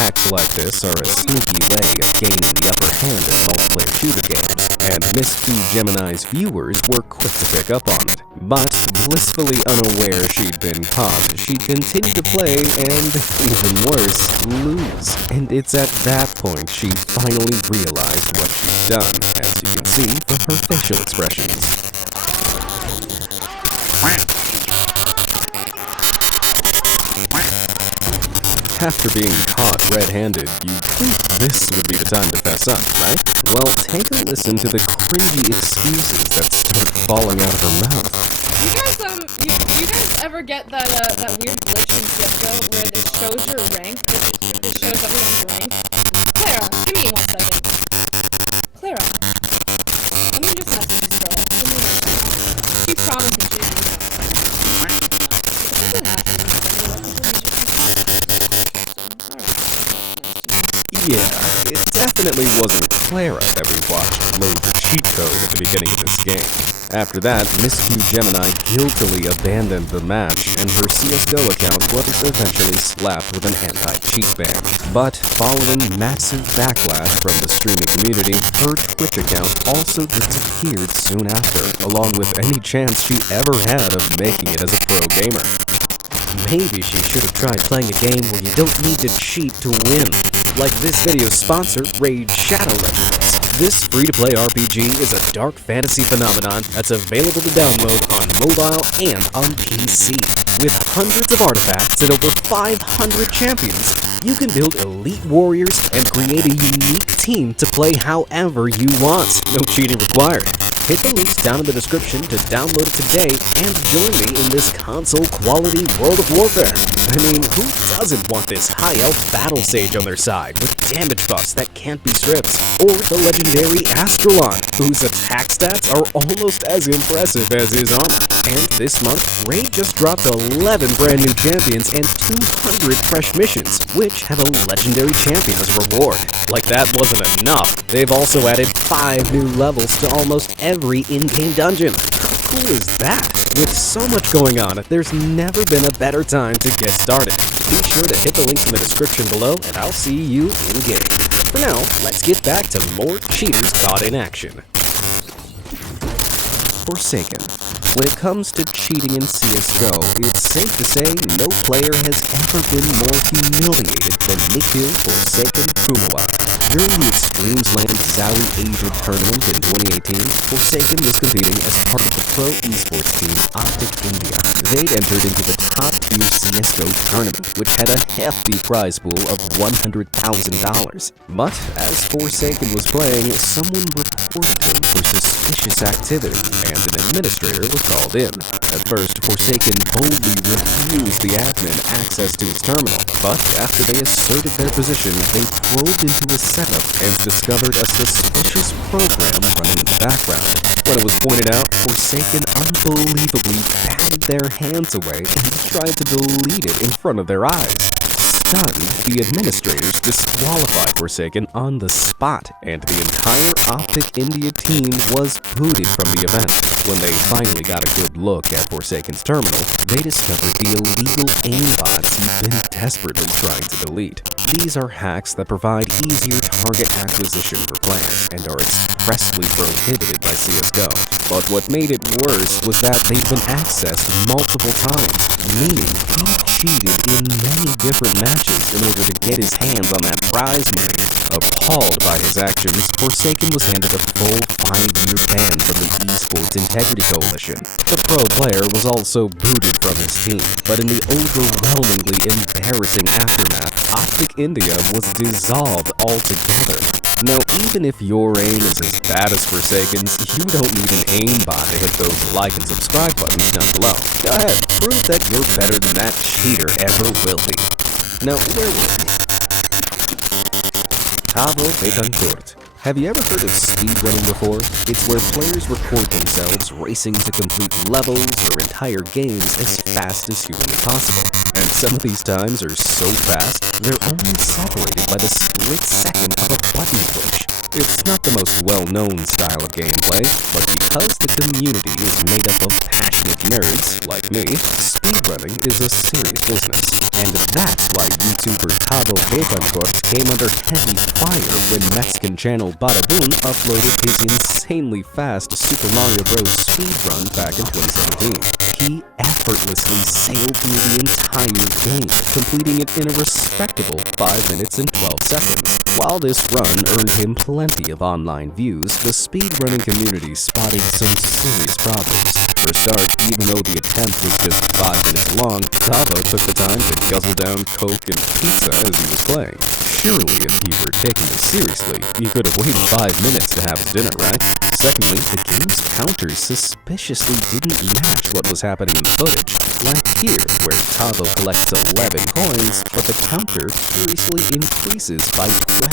hacks like this are a sneaky way of gaining the upper hand in multiplayer shooter games, and Miss Q Gemini's viewers were quick to pick up on it. But, blissfully unaware she'd been caught, she'd continue to play and, even worse, lose. And it's at that point she finally realized what she'd done, as you can see from her facial expressions. After being caught red-handed, you'd think this would be the time to fess up, right? Well, take a listen to the cringy excuses that start falling out of her mouth. You guys ever get that weird glitch in CSGO where it shows your rank? It shows everyone's rank? Clara, give me 1 second. Clara, let me just message this girl. Give me 1 second. She promised me she'd do that. It doesn't have to be. Yeah, it definitely wasn't Clara that we watched load the cheat code at the beginning of this game. After that, Miss Q Gemini guiltily abandoned the match, and her CSGO account was eventually slapped with an anti-cheat ban. But, following massive backlash from the streaming community, her Twitch account also disappeared soon after, along with any chance she ever had of making it as a pro gamer. Maybe she should have tried playing a game where you don't need to cheat to win. Like this video's sponsor, Raid Shadow Legends. This free-to-play RPG is a dark fantasy phenomenon that's available to download on mobile and on PC. With hundreds of artifacts and over 500 champions, you can build elite warriors and create a unique team to play however you want. No cheating required. Hit the links down in the description to download it today and join me in this console-quality World of Warfare. I mean, who doesn't want this high-elf battle sage on their side with damage buffs that can't be stripped? Or the legendary Astralon, whose attack stats are almost as impressive as his armor. And this month, Raid just dropped 11 brand new champions and 200 fresh missions, which have a legendary champion as a reward. Like that wasn't enough, they've also added 5 new levels to almost every in-game dungeon. How cool is that? With so much going on, there's never been a better time to get started. Be sure to hit the links in the description below, and I'll see you in-game. For now, let's get back to more cheaters caught in action. Forsaken. When it comes to cheating in CSGO, it's safe to say no player has ever been more humiliated than Nikhil Forsaken Kumawa. During the Extremes Land Zowie Asia tournament in 2018, Forsaken was competing as part of the pro esports team Optic India. They'd entered into the top tier CSGO tournament, which had a hefty prize pool of $100,000. But as Forsaken was playing, someone reported him for suspicious activity, and an administrator was called in. At first, Forsaken boldly refused the admin access to his terminal, but after they asserted their position, they probed into his setup and discovered a suspicious program running in the background. When it was pointed out, Forsaken unbelievably batted their hands away and tried to delete it in front of their eyes. Stunned, the administrators disqualified Forsaken on the spot, and the entire Optic India team was booted from the event. When they finally got a good look at Forsaken's terminal, they discovered the illegal aimbots he'd been desperately trying to delete. These are hacks that provide easier target acquisition for players, and are expressly prohibited by CSGO. But what made it worse was that they'd been accessed multiple times, meaning he cheated in many different matches in order to get his hands on that prize money. Appalled by his actions, Forsaken was handed a full 5-year ban from the Esports Integrity Coalition. The pro player was also booted from his team, but in the overwhelmingly embarrassing aftermath, Optic India was dissolved altogether. Now, even if your aim is as bad as Forsaken's, you don't need an aimbot to hit those like and subscribe buttons down below. Go ahead, prove that you're better than that cheater ever will be. Now, where were we? Cabo Betancourt. Have you ever heard of speedrunning before? It's where players record themselves racing to complete levels or entire games as fast as humanly possible. And some of these times are so fast, they're only separated by the split second of a button push. It's not the most well-known style of gameplay, but because the community is made up of passionate nerds, like me, speedrunning is a serious business. And that's why YouTuber Tavo Betancourt came under heavy fire when Mexican channel Badaboon uploaded his insanely fast Super Mario Bros. Speedrun back in 2017. He effortlessly sailed through the entire game, completing it in a respectable 5 minutes and 12 seconds. While this run earned him plenty of online views, the speedrunning community spotted some serious problems. For a start, even though the attempt was just 5 minutes long, Tavo took the time to guzzle down Coke and pizza as he was playing. Surely, if he were taking this seriously, he could have waited 5 minutes to have his dinner, right? Secondly, the game's counters suspiciously didn't match what was happening in the footage. Like here, where Tavo collects 11 coins, but the counter curiously increases by 12.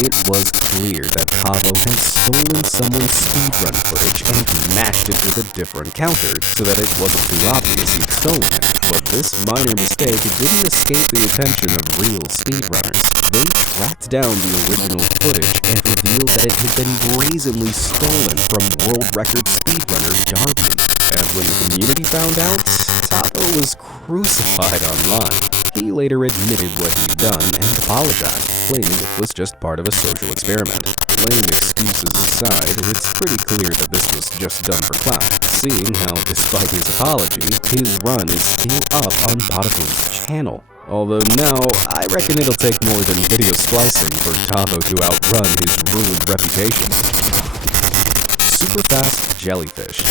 It was clear that Tavo had stolen someone's speedrun footage and matched it with a different counter so that it wasn't too obvious he'd stolen it. But this minor mistake didn't escape the attention of real speedrunners. They tracked down the original footage and revealed that it had been brazenly stolen from world record speedrunner Darby. And when the community found out, Tavo was crucified online. He later admitted what he'd done and apologized, claiming it was just part of a social experiment. Lame excuses aside, it's pretty clear that this was just done for clout, seeing how, despite his apology, his run is still up on Badaboon's channel. Although now, I reckon it'll take more than video splicing for Tavo to outrun his ruined reputation. Super fast jellyfish.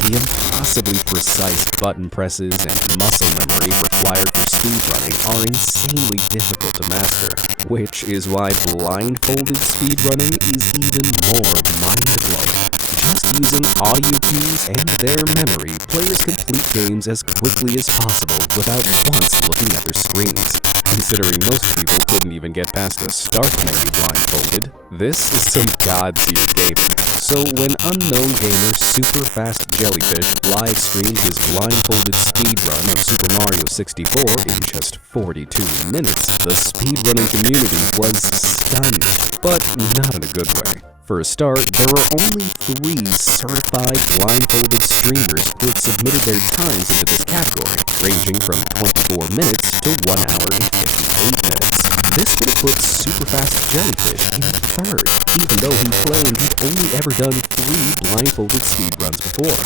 The impossibly precise button presses and muscle memory required for speedrunning are insanely difficult to master, which is why blindfolded speedrunning is even more mind-blowing. Just using audio cues and their memory, players complete games as quickly as possible without once looking at their screens. Considering most people couldn't even get past the start menu blindfolded, this is some god-tier gaming. So when unknown gamer Super Fast Jellyfish live-streamed his blindfolded speedrun of Super Mario 64 in just 42 minutes, the speedrunning community was stunned, but not in a good way. For a start, there are only 3 certified blindfolded streamers who had submitted their times into this category, ranging from 24 minutes to 1 hour and 58 minutes. This would have put Super Fast Jellyfish in 3rd, even though he claimed he'd only ever done 3 blindfolded speedruns before.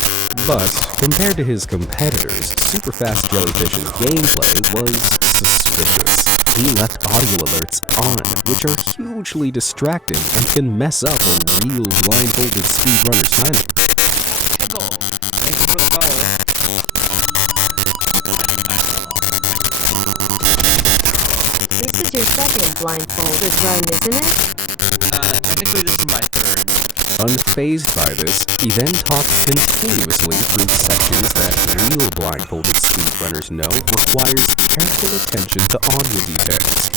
But, compared to his competitors, Super Fast Jellyfish's gameplay was suspicious. He left audio alerts on, which are hugely distracting and can mess up a real blindfolded speedrunner's timing. Thank you for the follow. This is your second blindfolded run, isn't it? Technically this is my 3rd. Unfazed by this, he then talked continuously through sections that real blindfolded speedrunners know requires careful attention to audio details.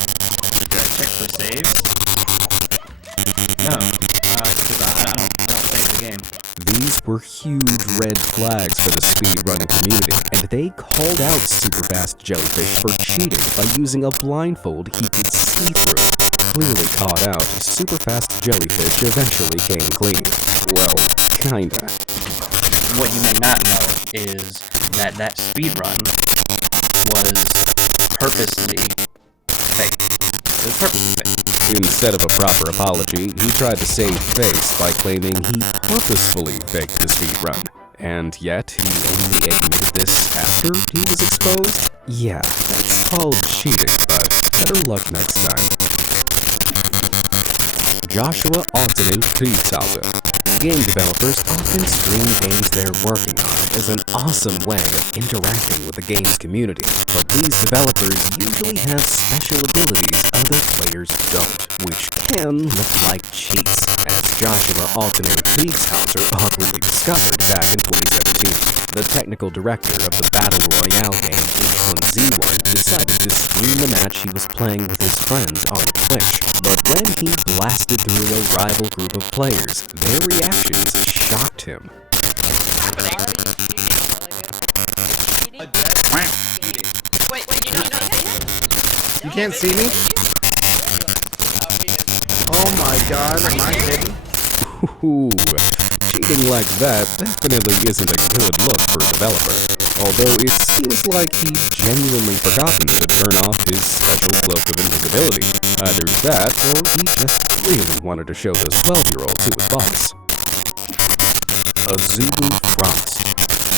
Did I check for saves? No, because I don't save the game. These were huge red flags for the speedrunning community, and they called out Super Fast Jellyfish for cheating by using a blindfold he could see through. Clearly caught out, Super Fast Jellyfish eventually came clean. Well, kinda. What you may not know is that speedrun was purposely fake. It was purposely fake. Instead of a proper apology, he tried to save face by claiming he purposefully faked the speedrun. And yet, he only admitted this after he was exposed? Yeah, that's called cheating, but better luck next time. Joshua Altonen Kriegshauser. Game developers often stream games they're working on as an awesome way of interacting with the game's community, but these developers usually have special abilities other players don't, which can look like cheats, as Joshua Altonen Kriegshauser awkwardly discovered back in 2017. The technical director of the Battle Royale game H1Z1 decided to stream the match he was playing with his friends on Twitch, but when he blasted through a rival group of players, their reactions shocked him. Wait, you don't know that? You can't see me? Oh my god, am I kidding? Ooh, cheating like that definitely isn't a good look for a developer. Although it seems like he genuinely forgotten to turn off his special cloak of invisibility. Either that, or he just really wanted to show those 12-year-olds to his boss. Azubu Frost.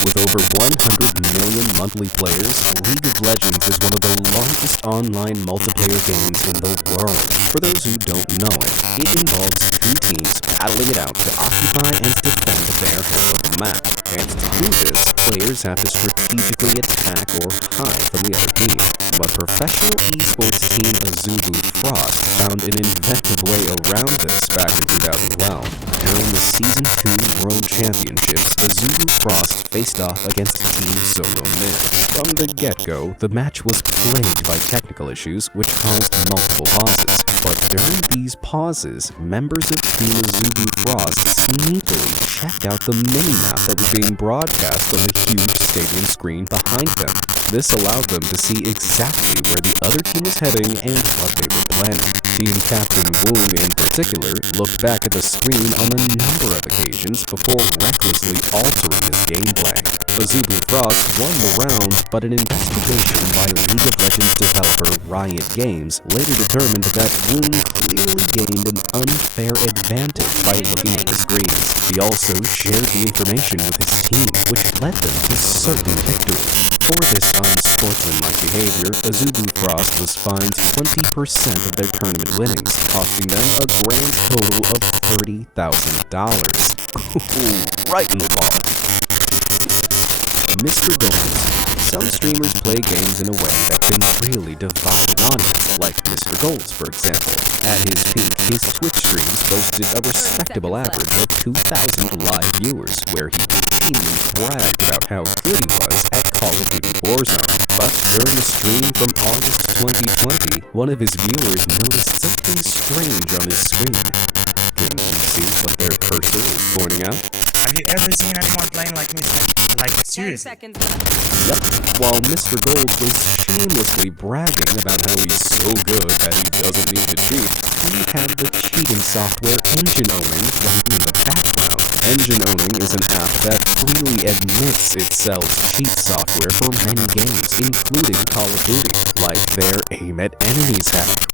With over 100 million monthly players, League of Legends is one of the largest online multiplayer games in the world. For those who don't know it, it involves two teams battling it out to occupy and defend their half of the map. And to do this, players have to strategically attack or hide from the other team. But professional esports team Azubu Frost found an inventive way around this back in 2012. During the Season 2 World Championships, Azubu Frost faced off against Team Solo Mid. From the get-go, the match was plagued by technical issues which caused multiple pauses. But during these pauses, members of Team Azubu Frost sneakily checked out the mini-map that was being broadcast on the huge stadium screen behind them. This allowed them to see exactly where the other team was heading and what they were planning. Team Captain Woong in particular looked back at the screen on a number of occasions before recklessly altering his gameplay. Azubu Frost won the round, but an investigation by League of Legends developer Riot Games later determined that Woong clearly gained an unfair advantage by looking at the screens. He also shared the information with his team, which led them to certain victory. For this unsportsmanlike behavior, Azubu Frost was fined 20% of their tournament winnings, costing them a grand total of $30,000. Right in the ball. Mr. Gold. Some streamers play games in a way that can really divide an audience, like Mr. Gold's, for example. At his peak, his Twitch streams boasted a respectable average of 2,000 live viewers, where he routinely bragged about how good he was at Call of Duty Warzone. But during a stream from August 2020, one of his viewers noticed something strange on his screen. Can you see what their cursor is pointing out? Have you ever seen anyone playing like me? Like, seriously? Yep, while Mr. Gold was shamelessly bragging about how he's so good that he doesn't need to cheat, he had the cheating software Engine Owning running in the background. Engine Owning is an app that freely admits it sells cheat software for many games, including Call of Duty, like their Aim at Enemies hack,